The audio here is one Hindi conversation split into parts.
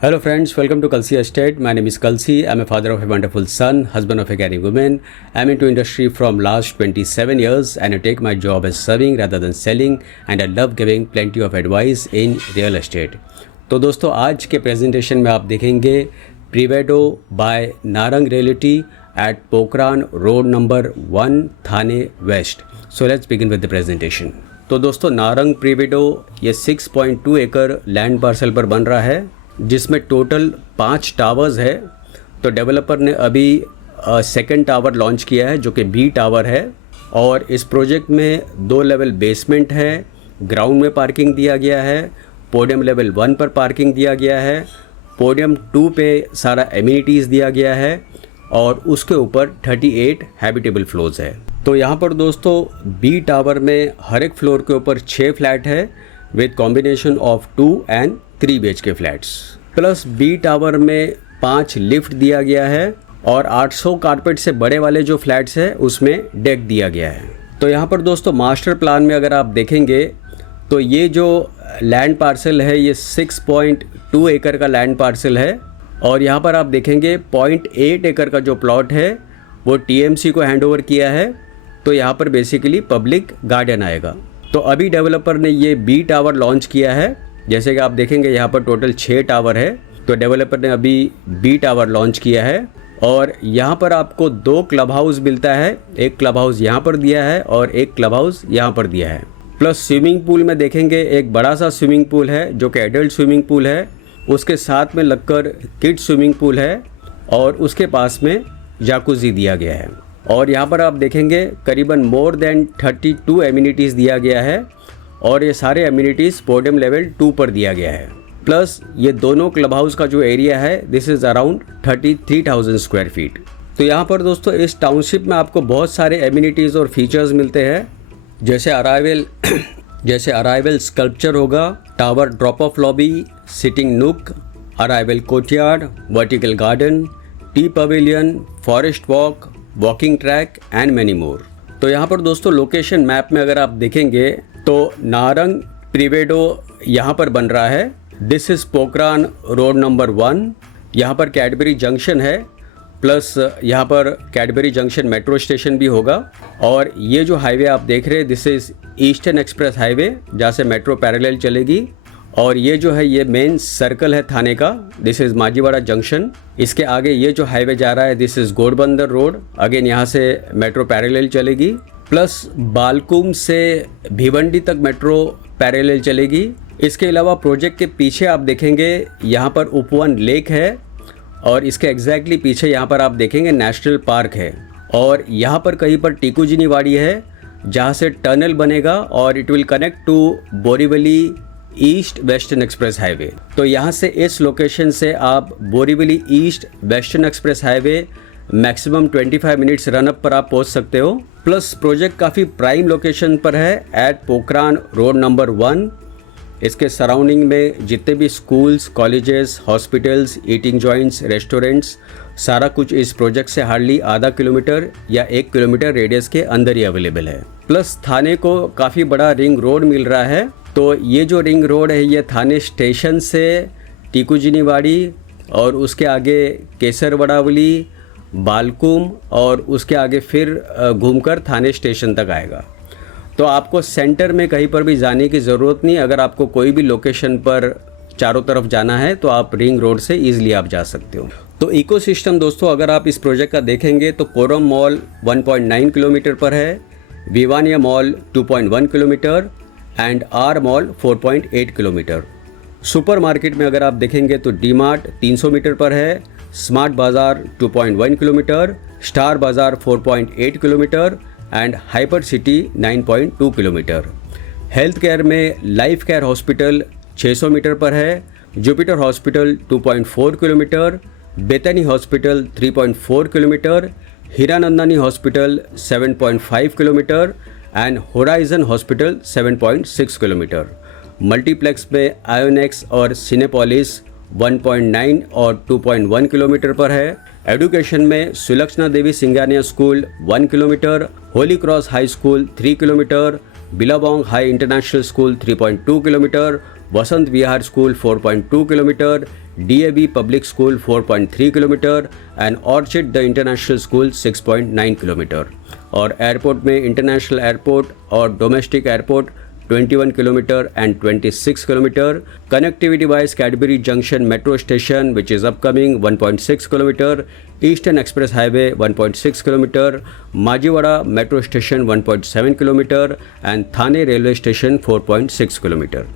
Hello friends, welcome to Kalsi Estate. My name is Kalsi. I'm a father of a wonderful son, husband of a caring woman. I'm into industry from last 27 years and I take my job as serving rather than selling and I love giving plenty of advice in real estate. तो दोस्तों आज के प्रेजेंटेशन में आप देखेंगे Privado by Narang realty at Pokhran road number 1 Thane west. So let's begin with the presentation. तो दोस्तों नारंग प्रीवेडो ये 6.2 एकड़ लैंड पार्सल पर बन रहा है जिसमें टोटल 5 टावर्स है. तो डेवलपर ने अभी सेकंड टावर लॉन्च किया है जो कि बी टावर है और इस प्रोजेक्ट में 2 लेवल बेसमेंट है, ग्राउंड में पार्किंग दिया गया है, पोडियम लेवल 1 पर पार्किंग दिया गया है, पोडियम 2 पे सारा एमिनिटीज़ दिया गया है और उसके ऊपर 38 हैबिटेबल फ्लोर्स है. तो यहाँ पर दोस्तों बी टावर में हर एक फ्लोर के ऊपर 6 फ्लैट है with combination of 2 and 3 BHK flats. Plus B tower में 5 लिफ्ट दिया गया है और 800 कारपेट से बड़े वाले जो फ्लैट्स हैं उसमें डेक दिया गया है. तो यहाँ पर दोस्तों मास्टर प्लान में अगर आप देखेंगे तो ये जो लैंड पार्सल है ये 6.2 एकड़ का लैंड पार्सल है और यहाँ पर आप देखेंगे 0.8 एकड़ का जो प्लॉट है वो TMC को हैंडओवर किया है. तो यहाँ पर बेसिकली पब्लिक गार्डन आएगा. तो अभी डेवलपर ने ये बी टावर लॉन्च किया है. जैसे कि आप देखेंगे यहाँ पर टोटल 6 टावर है. तो डेवलपर ने अभी बी टावर लॉन्च किया है और यहाँ पर आपको 2 क्लब हाउस मिलता है. एक क्लब हाउस यहाँ पर दिया है और एक क्लब हाउस यहाँ पर दिया है. प्लस स्विमिंग पूल में देखेंगे एक बड़ा सा स्विमिंग पूल है जो कि एडल्ट स्विमिंग पूल है. उसके साथ में लगकर किड स्विमिंग पूल है और उसके पास में जाकुजी दिया गया है. और यहाँ पर आप देखेंगे करीबन मोर देन 32 एमिनिटीज़ दिया गया है और ये सारे एमिनिटीज़ पोडियम लेवल 2 पर दिया गया है. प्लस ये दोनों क्लब हाउस का जो एरिया है this is around 33,000 square feet. तो यहाँ पर दोस्तों इस टाउनशिप में आपको बहुत सारे एमिनिटीज़ और फीचर्स मिलते हैं जैसे अराइवल स्कल्पचर होगा, tower drop off lobby, sitting nook, arrival courtyard, vertical garden, tea pavilion, forest walk, walking track and many more. तो यहाँ पर दोस्तों लोकेशन मैप में अगर आप देखेंगे तो नारंग प्रीवेडो यहाँ पर बन रहा है. This is Pokhran road number 1. यहाँ पर कैडबरी जंक्शन है प्लस यहाँ पर कैडबरी जंक्शन मेट्रो स्टेशन भी होगा. और ये जो हाईवे आप देख रहे हैं this is eastern express highway जहाँ से मेट्रो पैरेलल चलेगी. और ये जो है ये मेन सर्कल है थाने का, दिस इज़ माजीवाड़ा जंक्शन. इसके आगे ये जो हाईवे जा रहा है this is Ghodbunder road. Again यहाँ से मेट्रो पैरेलल चलेगी. प्लस बालकुम से भिवंडी तक मेट्रो पैरेलल चलेगी. इसके अलावा प्रोजेक्ट के पीछे आप देखेंगे यहाँ पर उपवन लेक है और इसके एग्जैक्टली पीछे यहाँ पर आप देखेंगे नेशनल पार्क है. और यहाँ पर कहीं पर टीकुजिनी वाड़ी है जहाँ से टनल बनेगा और it will connect to Borivali east western express highway. तो यहाँ से इस लोकेशन से आप Borivali east western express highway maximum 25 minutes run up पर आप पहुँच सकते हो. प्लस प्रोजेक्ट काफ़ी प्राइम लोकेशन पर है एट पोखरान रोड नंबर 1. इसके सराउंडिंग में जितने भी schools, colleges, hospitals, eating joints, restaurants सारा कुछ इस प्रोजेक्ट से हार्डली आधा किलोमीटर या 1 किलोमीटर रेडियस के अंदर ही अवेलेबल है. प्लस थाने को काफ़ी बड़ा रिंग रोड मिल रहा है. तो ये जो रिंग रोड है ये थाने स्टेशन से टीकुजिनीवाड़ी और उसके आगे केसरवड़ावली, बालकुम और उसके आगे फिर घूमकर थाने स्टेशन तक आएगा. तो आपको सेंटर में कहीं पर भी जाने की ज़रूरत नहीं. अगर आपको कोई भी लोकेशन पर चारों तरफ जाना है तो आप रिंग रोड से ईजिली आप जा सकते हो. तो इकोसिस्टम दोस्तों अगर आप इस प्रोजेक्ट का देखेंगे तो कोरम मॉल 1.9 किलोमीटर पर है, Viviana mall 2.1 kilometre and R mall 4.8 kilometre. Supermarket में अगर आप देखेंगे तो डी मार्ट 300 मीटर पर है, स्मार्ट बाज़ार 2.1 किलोमीटर, स्टार बाज़ार 4.8 kilometre and hyper city 9.2 kilometre. Health care में लाइफ केयर हॉस्पिटल 600 मीटर पर है, Jupiter hospital 2.4 kilometre, बेतनी hospital 3.4 kilometre, Hiranandani hospital 7.5 kilometre and horizon hospital 7.6 kilometre. Multiplex में आयोनेक्स और सिनेपोलिस 1.9 और 2.1 किलोमीटर पर है. एजुकेशन में Sulakshana Devi Singhania school 1 kilometre, Holy Cross High School 3 kilometre, Billabong High International School 3.2 kilometre, Vasant Vihar school 4.2 kilometre, DAV public school 4.3 kilometre and Orchid the International School 6.9 kilometre. और एयरपोर्ट में इंटरनेशनल एयरपोर्ट और domestic airport 21 kilometer and 26 kilometer. Connectivity wise, Cadbury Junction Metro Station, which is upcoming, 1.6 kilometer. Eastern Express Highway 1.6 kilometer. Majiwada Metro Station 1.7 kilometer and Thane Railway Station 4.6 kilometer.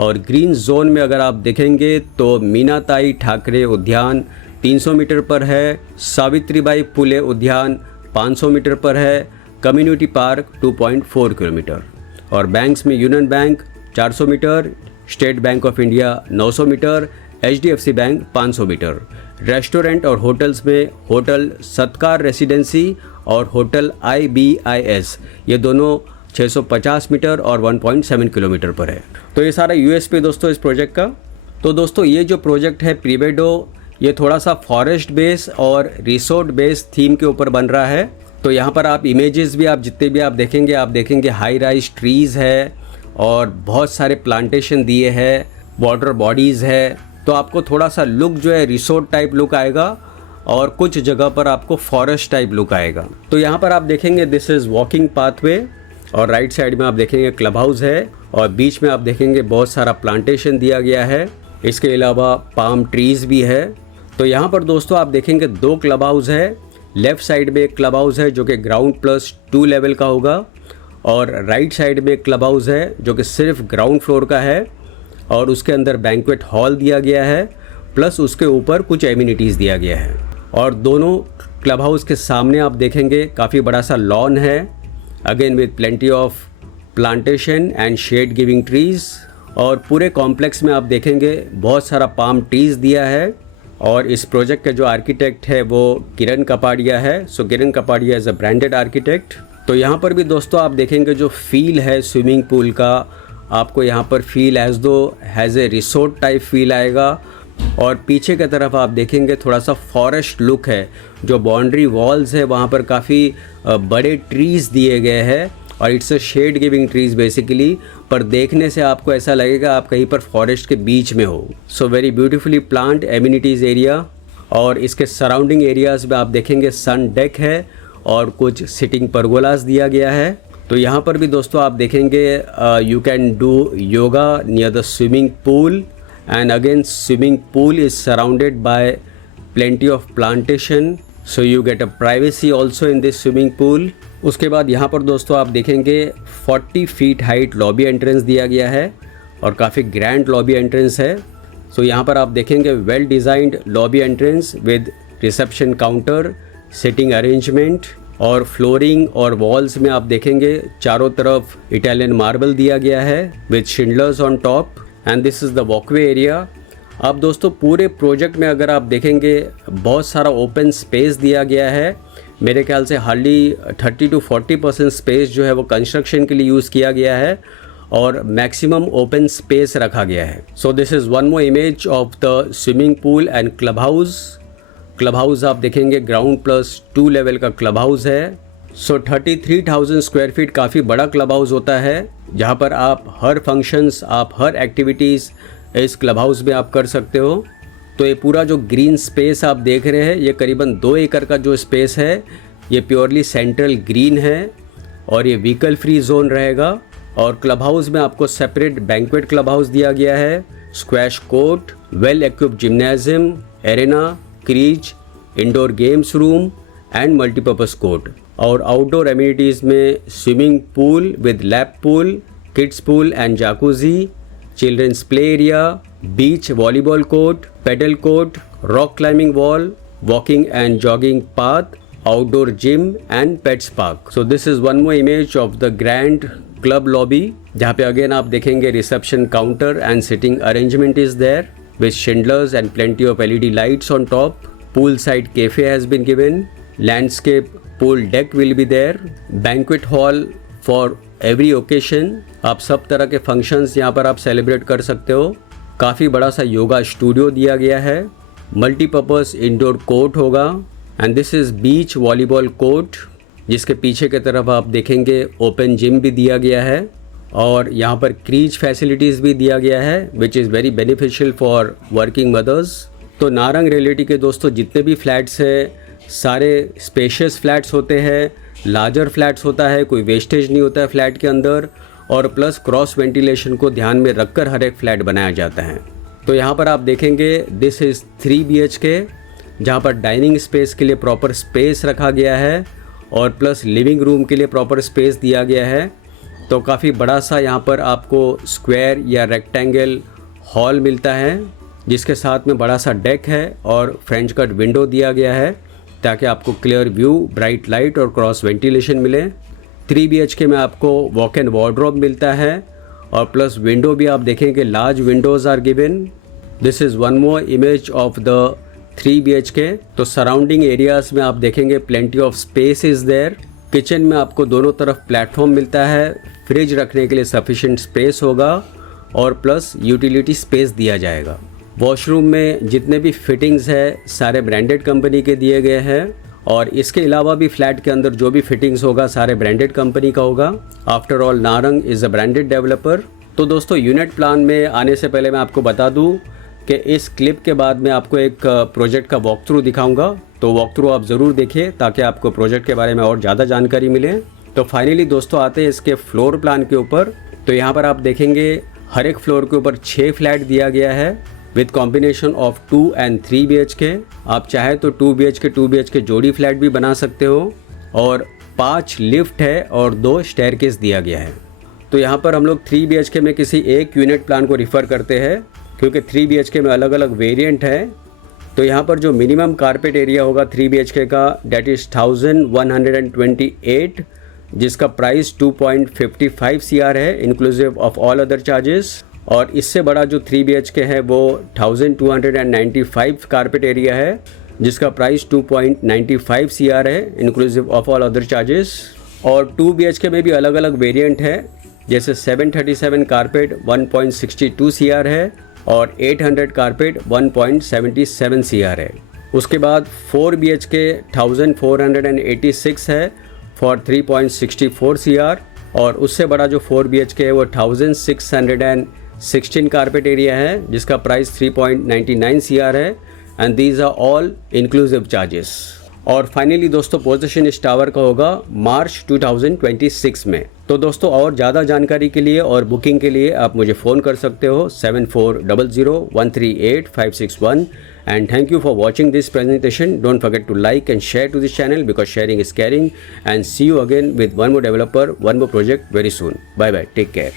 और ग्रीन जोन में अगर आप देखेंगे तो मीनाताई ठाकरे उद्यान 300 मीटर पर है, सावित्रीबाई फुले उद्यान 500 मीटर पर है, कम्युनिटी पार्क 2.4 किलोमीटर। और बैंक्स में union bank 400 meter, State Bank of India 900 meter, HDFC bank 500 meter. Restaurant और होटल्स में होटल सत्कार रेसिडेंसी और होटल IBIS ये दोनों 650 मीटर और 1.7 किलोमीटर पर है। तो ये सारा यूएसपी दोस्तों इस प्रोजेक्ट का। तो दोस्तों ये जो प्रोजेक्ट है प्रीवेडो, ये थोड़ा सा फॉरेस्ट बेस और रिसोर्ट बेस थीम के ऊपर बन रहा है। तो यहाँ पर आप इमेजेस भी आप जितने भी आप देखेंगे हाई राइज ट्रीज़ है और बहुत सारे प्लांटेशन दिए हैं, वाटर बॉडीज़ है। तो आपको थोड़ा सा लुक जो है रिसोर्ट टाइप लुक आएगा और कुछ जगह पर आपको फॉरेस्ट टाइप लुक आएगा। तो यहाँ पर आप देखेंगे दिस इज़ वॉकिंग पाथवे और राइट साइड में आप देखेंगे क्लब हाउस है और बीच में आप देखेंगे बहुत सारा प्लांटेशन दिया गया है। इसके अलावा पाम ट्रीज़ भी है। तो यहाँ पर दोस्तों आप देखेंगे 2 क्लब हाउस है। लेफ़्ट साइड में एक क्लब हाउस है जो कि ग्राउंड+2 लेवल का होगा और राइट साइड में एक क्लब हाउस है जो कि सिर्फ ग्राउंड फ्लोर का है और उसके अंदर बैंक्वेट हॉल दिया गया है प्लस उसके ऊपर कुछ एमिनिटीज़ दिया गया है। और दोनों क्लब हाउस के सामने आप देखेंगे काफ़ी बड़ा सा लॉन है, again with plenty of plantation and shade giving trees. और पूरे कॉम्प्लेक्स में आप देखेंगे बहुत सारा पाम ट्रीज़ दिया है। और इस प्रोजेक्ट के जो आर्किटेक्ट है वो किरण कपाड़िया है। So Kiran Kapadia is a branded architect. तो यहाँ पर भी दोस्तों आप देखेंगे जो फील है स्विमिंग पूल का, आपको यहाँ पर फील एज दो has a resort type feel आएगा। और पीछे की तरफ आप देखेंगे थोड़ा सा फॉरेस्ट लुक है, जो बाउंड्री वॉल्स है वहाँ पर काफ़ी बड़े ट्रीज़ दिए गए हैं और it's a shade giving trees basically, पर देखने से आपको ऐसा लगेगा आप कहीं पर फॉरेस्ट के बीच में हो। So very beautifully plant amenities area. और इसके सराउंडिंग एरियाज़ में आप देखेंगे सन डेक है और कुछ सिटिंग परगोलास दिया गया है। तो यहाँ पर भी दोस्तों आप देखेंगे you can do yoga near the swimming pool and again swimming pool is surrounded by plenty of plantation, so you get a privacy also in this swimming pool. उसके बाद यहाँ पर दोस्तों आप देखेंगे 40 फीट हाइट लॉबी एंट्रेंस दिया गया है और काफ़ी ग्रैंड लॉबी एंट्रेंस है। सो यहाँ पर आप देखेंगे well designed lobby entrance with reception counter, sitting arrangement और फ्लोरिंग और वॉल्स में आप देखेंगे चारों तरफ इटालियन मार्बल दिया गया है with Schindler's on top and this is the walkway area. अब दोस्तों पूरे प्रोजेक्ट में अगर आप देखेंगे बहुत सारा ओपन स्पेस दिया गया है। मेरे ख्याल से हार्डली 30 to 40% स्पेस जो है वो कंस्ट्रक्शन के लिए यूज़ किया गया है और मैक्सिमम ओपन स्पेस रखा गया है। सो this is one more image of the swimming pool and club house. Club house आप देखेंगे ग्राउंड+2 लेवल का क्लब हाउस है। सो 33,000 स्क्वायर फीट काफ़ी बड़ा क्लब हाउस होता है, जहाँ पर आप हर फंक्शंस, आप हर एक्टिविटीज़ इस क्लब हाउस में आप कर सकते हो। तो ये पूरा जो ग्रीन स्पेस आप देख रहे हैं ये करीबन 2 एकड़ का जो स्पेस है ये प्योरली सेंट्रल ग्रीन है और ये व्हीकल फ्री जोन रहेगा। और क्लब हाउस में आपको सेपरेट बैंक्वेट क्लब हाउस दिया गया है, squash court, well equipped gymnasium, arena, creche, indoor games room and multipurpose court. और आउटडोर एमिनिटीज़ में swimming pool with lap pool, kids pool and jacuzzi, children's play area, beach volleyball court, padel court, rock climbing wall, walking and jogging path, outdoor gym and pets park. So this is one more image of the grand club lobby, जहाँ पे अगेन आप देखेंगे reception counter and sitting arrangement is there with chandeliers and plenty of LED lights on top. Poolside cafe has been given. Landscape pool deck will be there. Banquet hall for every occasion. आप सब तरह के फंक्शंस यहाँ पर आप सेलिब्रेट कर सकते हो। काफ़ी बड़ा सा योगा स्टूडियो दिया गया है। मल्टीपर्पज़ इंडोर कोर्ट होगा and this is beach volleyball court, जिसके पीछे की तरफ आप देखेंगे ओपन जिम भी दिया गया है। और यहाँ पर क्रीज फैसिलिटीज़ भी दिया गया है which is very beneficial for working mothers. तो नारंग रियल्टी के दोस्तों जितने भी फ्लैट्स हैं सारे स्पेशियस फ्लैट्स होते हैं, लार्जर फ्लैट्स होता है, कोई वेस्टेज नहीं होता है फ्लैट के अंदर, और प्लस क्रॉस वेंटिलेशन को ध्यान में रखकर हर एक फ्लैट बनाया जाता है। तो यहाँ पर आप देखेंगे दिस इज़ 3 BHK, जहाँ पर डाइनिंग स्पेस के लिए प्रॉपर स्पेस रखा गया है और प्लस लिविंग रूम के लिए प्रॉपर स्पेस दिया गया है। तो काफ़ी बड़ा सा यहाँ पर आपको स्क्वायर या रेक्टेंगल हॉल मिलता है जिसके साथ में बड़ा सा डेक है और फ्रेंच कट विंडो दिया गया है ताकि आपको क्लियर व्यू, ब्राइट लाइट और क्रॉस वेंटिलेशन मिले। 3 BHK में आपको वॉक एंड वार्डरोब मिलता है और प्लस विंडो भी आप देखेंगे large windows are given. This is one more image of the 3 BHK। तो सराउंडिंग एरियाज़ में आप देखेंगे plenty of space is there. Kitchen में आपको दोनों तरफ प्लेटफॉर्म मिलता है, फ्रिज रखने के लिए सफिशिएंट स्पेस होगा और प्लस यूटिलिटी स्पेस दिया जाएगा। वॉशरूम में जितने भी फिटिंग्स है सारे ब्रांडेड कंपनी के दिए गए हैं और इसके अलावा भी फ्लैट के अंदर जो भी फिटिंग्स होगा सारे ब्रांडेड कंपनी का होगा। After all Narang is a branded developer. तो दोस्तों यूनिट प्लान में आने से पहले मैं आपको बता दूं कि इस क्लिप के बाद मैं आपको एक प्रोजेक्ट का वॉक थ्रू दिखाऊंगा, तो वॉक थ्रू आप ज़रूर देखिए ताकि आपको प्रोजेक्ट के बारे में और ज़्यादा जानकारी मिले। तो फाइनली दोस्तों आते हैं इसके फ्लोर प्लान के ऊपर। तो यहाँ पर आप देखेंगे हर एक फ्लोर के ऊपर 6 फ्लैट दिया गया है with combination of 2 and 3 BHK। आप चाहे तो 2 BHK जोड़ी फ्लैट भी बना सकते हो और 5 लिफ्ट है और 2 स्टेयरकेस दिया गया है। तो यहाँ पर हम लोग 3 BHK में किसी एक यूनिट प्लान को रिफ़र करते हैं क्योंकि 3 BHK में अलग अलग वेरिएंट है। तो यहाँ पर जो मिनिमम कारपेट एरिया होगा 3 BHK का डेट इज़ 1128, जिसका प्राइस 2.55 CR है inclusive of all other charges. और इससे बड़ा जो 3 BHK है वो 1295 कारपेट एरिया है जिसका प्राइस 2.95 CR है inclusive of all other charges. और 2 BHK में भी अलग अलग वेरिएंट है, जैसे 737 कारपेट 1.62 CR है और 800 कारपेट 1.77 CR है। उसके बाद 4 BHK 1486 है फॉर 3.64 CR और उससे बड़ा जो 4 BHK है वो 1616 कारपेट एरिया है जिसका प्राइस 3.99 CR है and these are all inclusive charges. और फाइनली दोस्तों पोजीशन इस टावर का होगा मार्च 2026 में। तो दोस्तों और ज़्यादा जानकारी के लिए और बुकिंग के लिए आप मुझे फ़ोन कर सकते हो 7400138561। And thank you for watching this presentation. Don't forget to like and share to this channel because sharing is caring. And see you again with one more developer, one more project very soon. Bye bye. Take care.